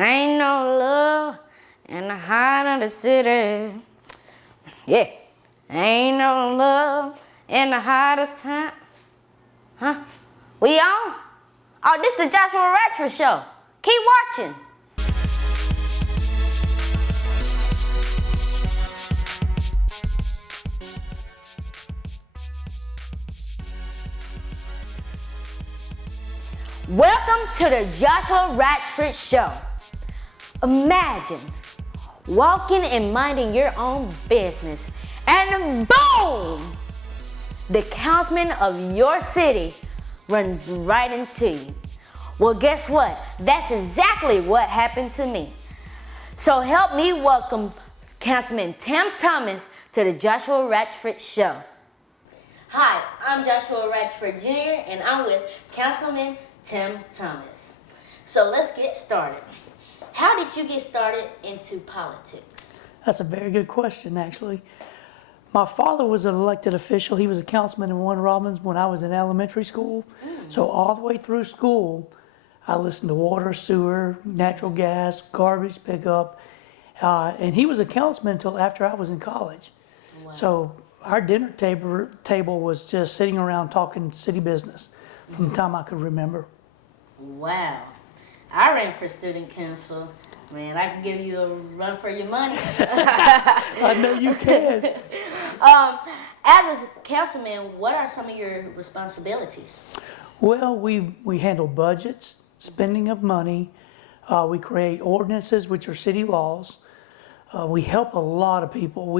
Ain't no love in the heart of the city. Yeah. Ain't no love in the heart of town. Huh? We on? Oh, this the Joshua Ratchford show. Keep watching. Welcome to the Joshua Ratchford show. Imagine walking and minding your own business, and boom! The councilman of your city runs right into you. Well, guess what? That's exactly what happened to me. So help me welcome Councilman Tim Thomas to the Joshua Ratchford show. Hi, I'm Joshua Ratchford Jr. and I'm with Councilman Tim Thomas. So let's get started. How did you get started into politics? That's a very good question, actually. My father was an elected official. He was a councilman in Warren Robins when I was in elementary school. So all the way through school, I listened to water, sewer, natural gas, garbage pickup. And he was a councilman until after I was in college. Wow. So our dinner table was just sitting around talking city business from the time I could remember. Wow. I ran for student council. Man, I can give you a run for your money. I know you can. As a councilman, what are some of your responsibilities? Well, we handle budgets, spending of money. We create ordinances, which are city laws. We help a lot of people.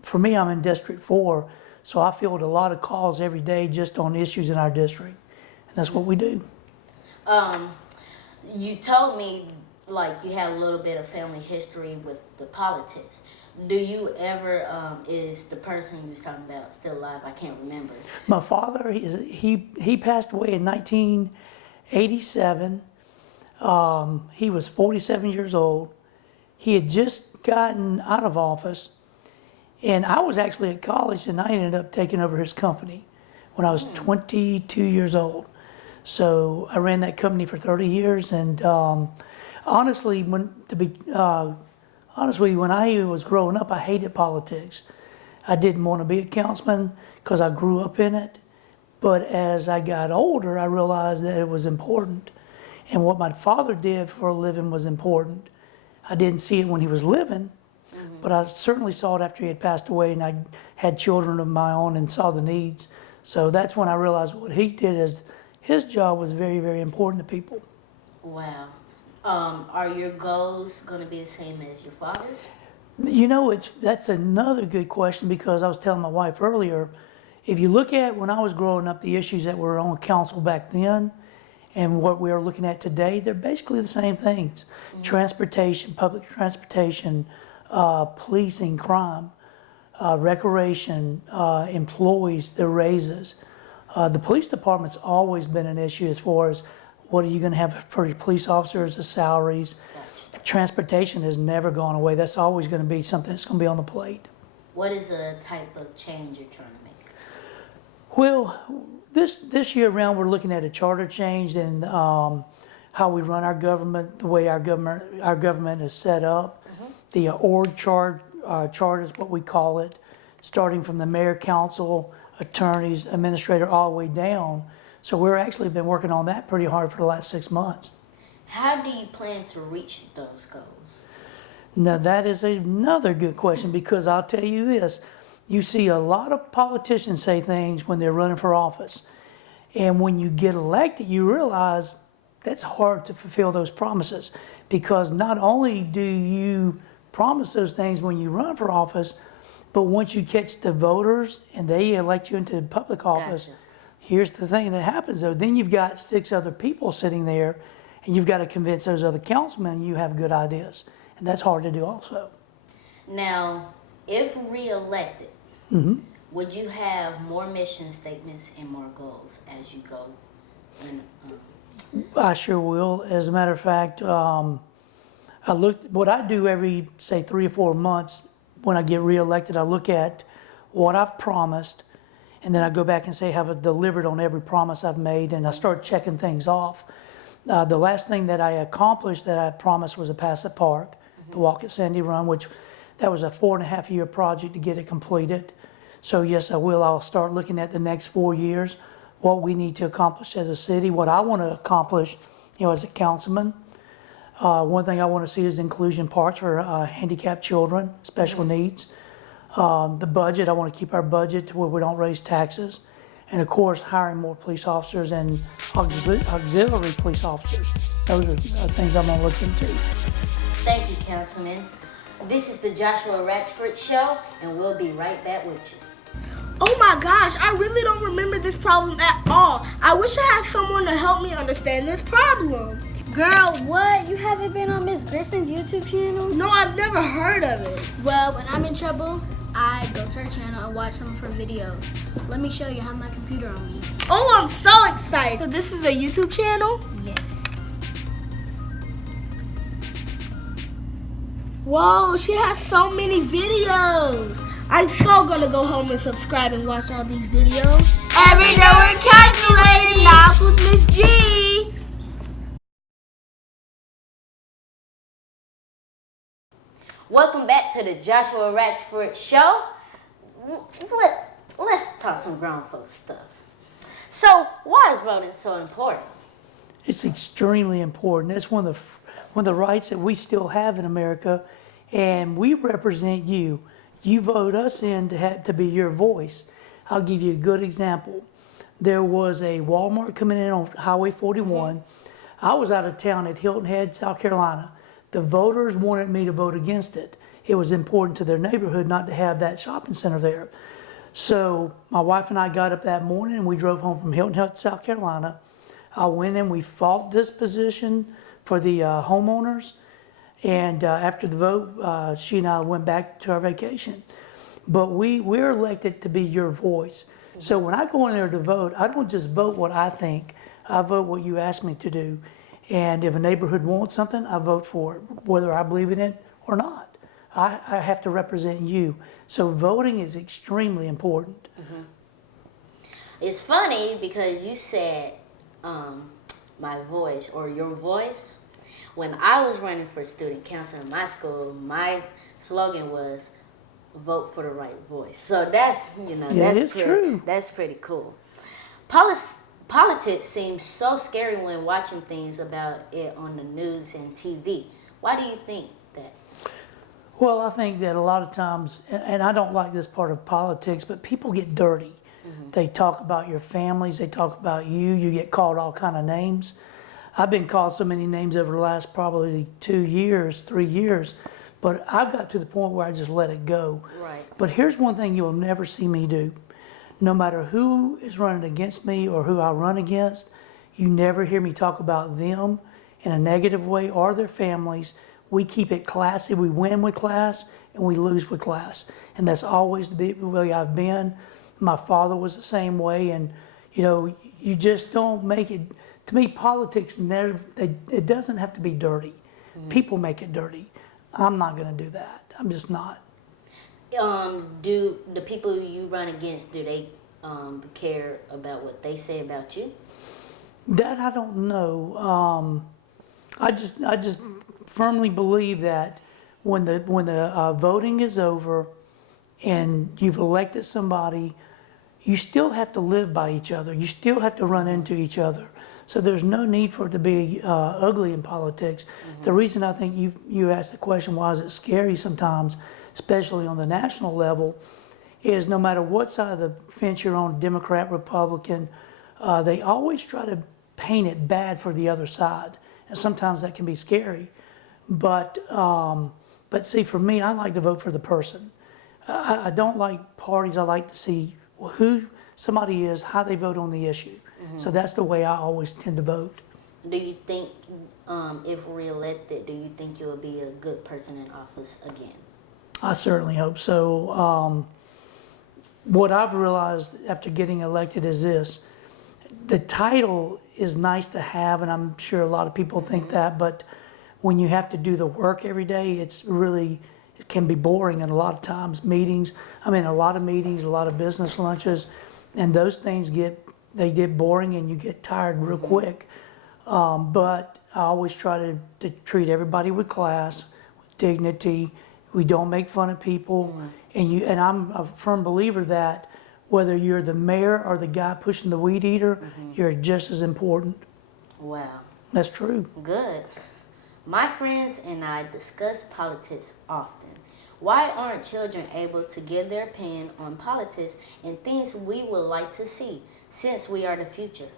For me, I'm in District 4, so I field a lot of calls every day just on issues in our district. And that's what we do. You told me like you had a little bit of family history with the politics. Do you ever, is the person you was talking about still alive? I can't remember. My father, he passed away in 1987. He was 47 years old. He had just gotten out of office. And I was actually at college and I ended up taking over his company when I was 22 years old. So I ran that company for 30 years, and honestly, when I was growing up, I hated politics. I didn't want to be a councilman because I grew up in it. But as I got older, I realized that it was important. And what my father did for a living was important. I didn't see it when he was living, but I certainly saw it after he had passed away, and I had children of my own and saw the needs. So that's when I realized what he did is his job was very, very important to people. Wow. Are your goals going to be the same as your father's? You know, that's another good question, because I was telling my wife earlier, if you look at when I was growing up, the issues that were on council back then and what we are looking at today, they're basically the same things. Transportation, public transportation, policing, crime, recreation, employees, their raises. The police department's always been an issue as far as what are you going to have for your police officers, the salaries. Gotcha. Transportation has never gone away. That's always going to be something that's going to be on the plate. What is a type of change you're trying to make? Well, this year around we're looking at a charter change and how we run our government, the way our government is set up. The org chart is what we call it, starting from the mayor, council, attorneys, administrator, all the way down. So we're actually been working on that pretty hard for the last 6 months. How do you plan to reach those goals? Now that is another good question, because I'll tell you this, you see a lot of politicians say things when they're running for office. And when you get elected, you realize that's hard to fulfill those promises, because not only do you promise those things when you run for office, but once you catch the voters and they elect you into public office, gotcha. Here's the thing that happens though. Then you've got 6 other people sitting there and you've got to convince those other councilmen you have good ideas. And that's hard to do also. Now, if re-elected, would you have more mission statements and more goals as you go? I sure will. As a matter of fact, what I do every, say, 3 or 4 months when I get re-elected, I look at what I've promised, and then I go back and say, have I delivered on every promise I've made, and I start checking things off. The last thing that I accomplished that I promised was a pass at park, the walk at Sandy Run, which that was a 4.5-year project to get it completed. So yes, I will. I'll start looking at the next 4 years, what we need to accomplish as a city, what I want to accomplish, as a councilman. One thing I want to see is inclusion parks for handicapped children, special needs. The budget, I want to keep our budget to where we don't raise taxes. And of course, hiring more police officers and auxiliary police officers. Those are things I'm going to look into. Thank you, Councilman. This is the Joshua Ratchford Show, and we'll be right back with you. Oh my gosh, I really don't remember this problem at all. I wish I had someone to help me understand this problem. Girl, what? You haven't been on Miss Griffin's YouTube channel? No, I've never heard of it. Well, when I'm in trouble, I go to her channel and watch some of her videos. Let me show you. I have my computer on me. Oh, I'm so excited. So this is a YouTube channel? Yes. Whoa, she has so many videos. I'm so gonna go home and subscribe and watch all these videos. Every day we're calculating, math with Miss G. Welcome back to the Joshua Ratchford Show. Let's talk some grown folks stuff. So, why is voting so important? It's extremely important. It's one of the rights that we still have in America, and we represent you. You vote us in to be your voice. I'll give you a good example. There was a Walmart coming in on Highway 41. I was out of town at Hilton Head, South Carolina. The voters wanted me to vote against it. It was important to their neighborhood not to have that shopping center there. So my wife and I got up that morning and we drove home from Hilton Head, South Carolina. I went and we fought this position for the homeowners. And after the vote, she and I went back to our vacation. But we're elected to be your voice. So when I go in there to vote, I don't just vote what I think. I vote what you ask me to do. And if a neighborhood wants something, I vote for it, whether I believe in it or not. I have to represent you. So voting is extremely important. It's funny because you said my voice or your voice. When I was running for student council in my school, my slogan was vote for the right voice. So that's, true. That's pretty cool. Politics seems so scary when watching things about it on the news and TV. Why do you think that? Well, I think that a lot of times, and I don't like this part of politics, but people get dirty. They talk about your families, they talk about you get called all kind of names. I've been called so many names over the last probably 2 years, 3 years, but I've got to the point where I just let it go. Right. But here's one thing you'll never see me do. No matter who is running against me or who I run against, you never hear me talk about them in a negative way or their families. We keep it classy. We win with class and we lose with class. And that's always the way I've been. My father was the same way. And, you just don't make it. To me, politics, it doesn't have to be dirty. People make it dirty. I'm not going to do that. I'm just not. Do the people you run against, do they care about what they say about you? That I don't know. I just firmly believe that when the voting is over and you've elected somebody, you still have to live by each other. You still have to run into each other. So there's no need for it to be ugly in politics. The reason I think you asked the question, why is it scary sometimes, especially on the national level, is no matter what side of the fence you're on, Democrat, Republican, they always try to paint it bad for the other side. And sometimes that can be scary. But see, for me, I like to vote for the person. I don't like parties. I like to see who somebody is, how they vote on the issue. So that's the way I always tend to vote. Do you think, if reelected, do you think you'll be a good person in office again? I certainly hope so. What I've realized after getting elected is this. The title is nice to have, and I'm sure a lot of people think that, but when you have to do the work every day, it can be boring, and a lot of times a lot of meetings, a lot of business lunches, and those things get boring and you get tired real quick. But I always try to treat everybody with class, with dignity. We don't make fun of people. And I'm a firm believer that whether you're the mayor or the guy pushing the weed eater, you're just as important. Wow. That's true. Good. My friends and I discuss politics often. Why aren't children able to give their opinion on politics and things we would like to see, since we are the future?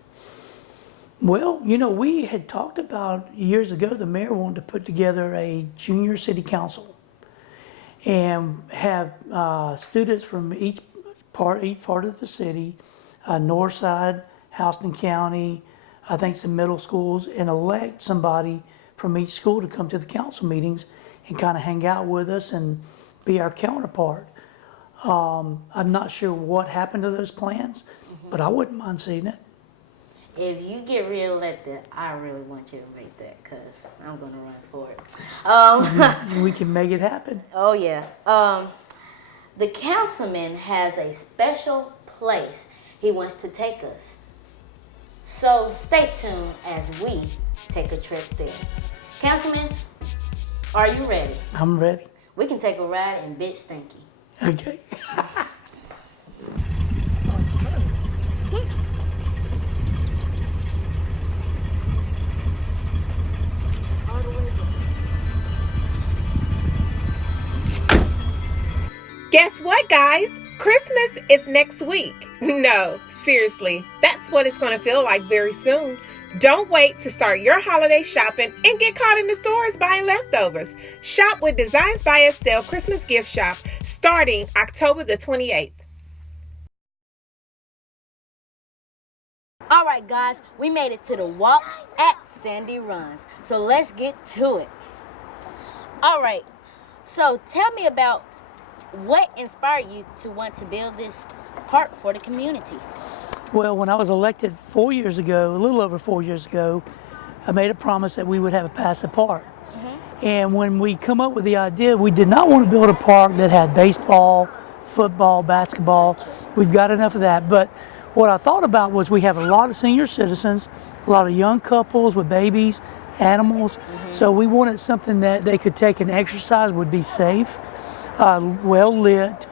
Well, we had talked about years ago, the mayor wanted to put together a junior city council and have students from each part of the city, north side, Houston County, I think some middle schools, and elect somebody from each school to come to the council meetings and kind of hang out with us and be our counterpart. I'm not sure what happened to those plans, but I wouldn't mind seeing it. If you get reelected, I really want you to make that, because I'm going to run for it. We can make it happen. Oh, yeah. The councilman has a special place he wants to take us. So stay tuned as we take a trip there. Councilman, are you ready? I'm ready. We can take a ride in Bitch Stinky. Okay. Guess what, guys? Christmas is next week. No, seriously, that's what it's going to feel like very soon. Don't wait to start your holiday shopping and get caught in the stores buying leftovers. Shop with Designs by Estelle Christmas Gift Shop starting October the 28th. All right, guys, we made it to the walk at Sandy Runs. So let's get to it. All right, so tell me about what inspired you to want to build this park for the community. Well, when I was elected 4 years ago, a little over 4 years ago, I made a promise that we would have a passive park. And when we come up with the idea, we did not want to build a park that had baseball, football, basketball. We've got enough of that. But what I thought about was we have a lot of senior citizens, a lot of young couples with babies, animals. So we wanted something that they could take and exercise, would be safe, well lit.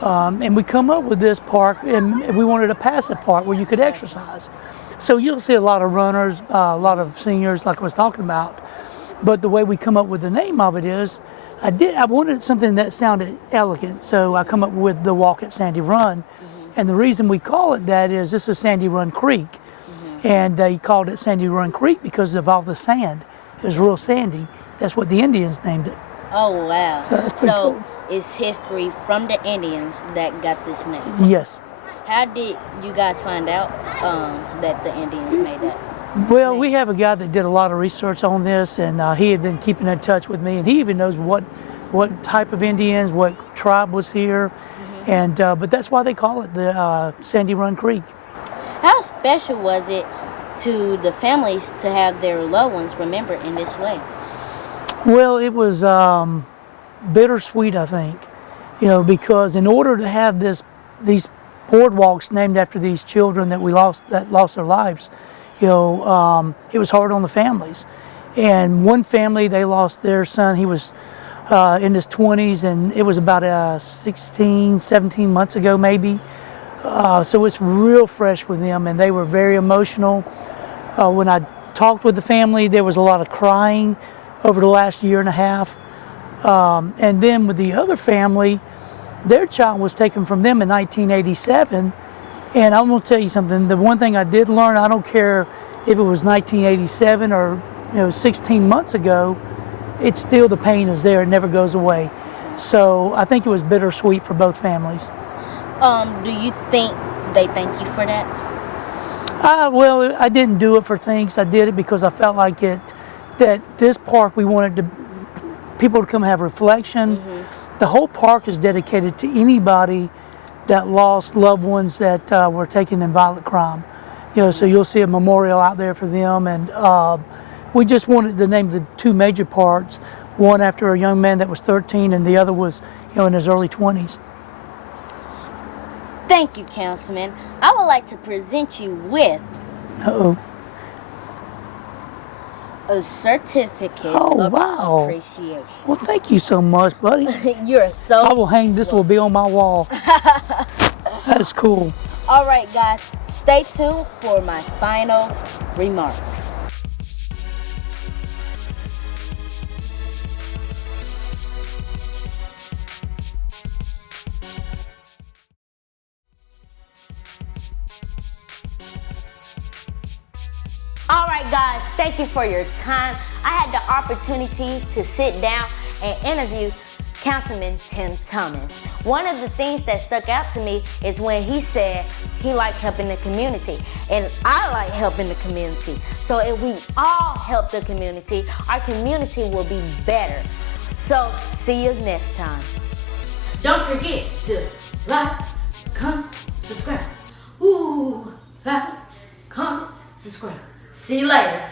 And we come up with this park, and we wanted a passive park where you could exercise. So you'll see a lot of runners, a lot of seniors, like I was talking about. But the way we come up with the name of it is, I wanted something that sounded elegant. So I come up with the Walk at Sandy Run. And the reason we call it that is this is Sandy Run Creek. And they called it Sandy Run Creek because of all the sand. It was real sandy. That's what the Indians named it. Oh, wow. So that's pretty cool. It's history from the Indians that got this name. Yes. How did you guys find out that the Indians made that? Well, we have a guy that did a lot of research on this, and he had been keeping in touch with me, and he even knows what type of Indians, what tribe was here, and but that's why they call it the Sandy Run Creek. How special was it to the families to have their loved ones remembered in this way? Well, it was bittersweet, I think, because in order to have these boardwalks named after these children that lost their lives, it was hard on the families. And one family, they lost their son. He was in his 20s, and it was about 16, 17 months ago maybe. So it's real fresh with them, and they were very emotional. When I talked with the family, there was a lot of crying over the last year and a half. And then with the other family, their child was taken from them in 1987. And I'm going to tell you something. The one thing I did learn, I don't care if it was 1987 or 16 months ago, it's still, the pain is there. It never goes away. So I think it was bittersweet for both families. Do you think they thank you for that? Well, I didn't do it for thanks. I did it because I felt like that this park, we wanted people to come have reflection. The whole park is dedicated to anybody that lost loved ones that were taken in violent crime. So you'll see a memorial out there for them, and we just wanted to name the two major parts, one after a young man that was 13 and the other was in his early 20s. Thank you, Councilman. I would like to present you with a certificate Oh, of wow. appreciation. Well, thank you so much, buddy. You're I so. will hang this. Will be on my wall. That's cool. All right, guys, stay tuned for my final remarks. All right, guys, thank you for your time. I had the opportunity to sit down and interview Councilman Tim Thomas. One of the things that stuck out to me is when he said he liked helping the community, and I like helping the community. So if we all help the community, our community will be better. So see you next time. Don't forget to like, comment, subscribe. Ooh, like, comment, subscribe. See you later.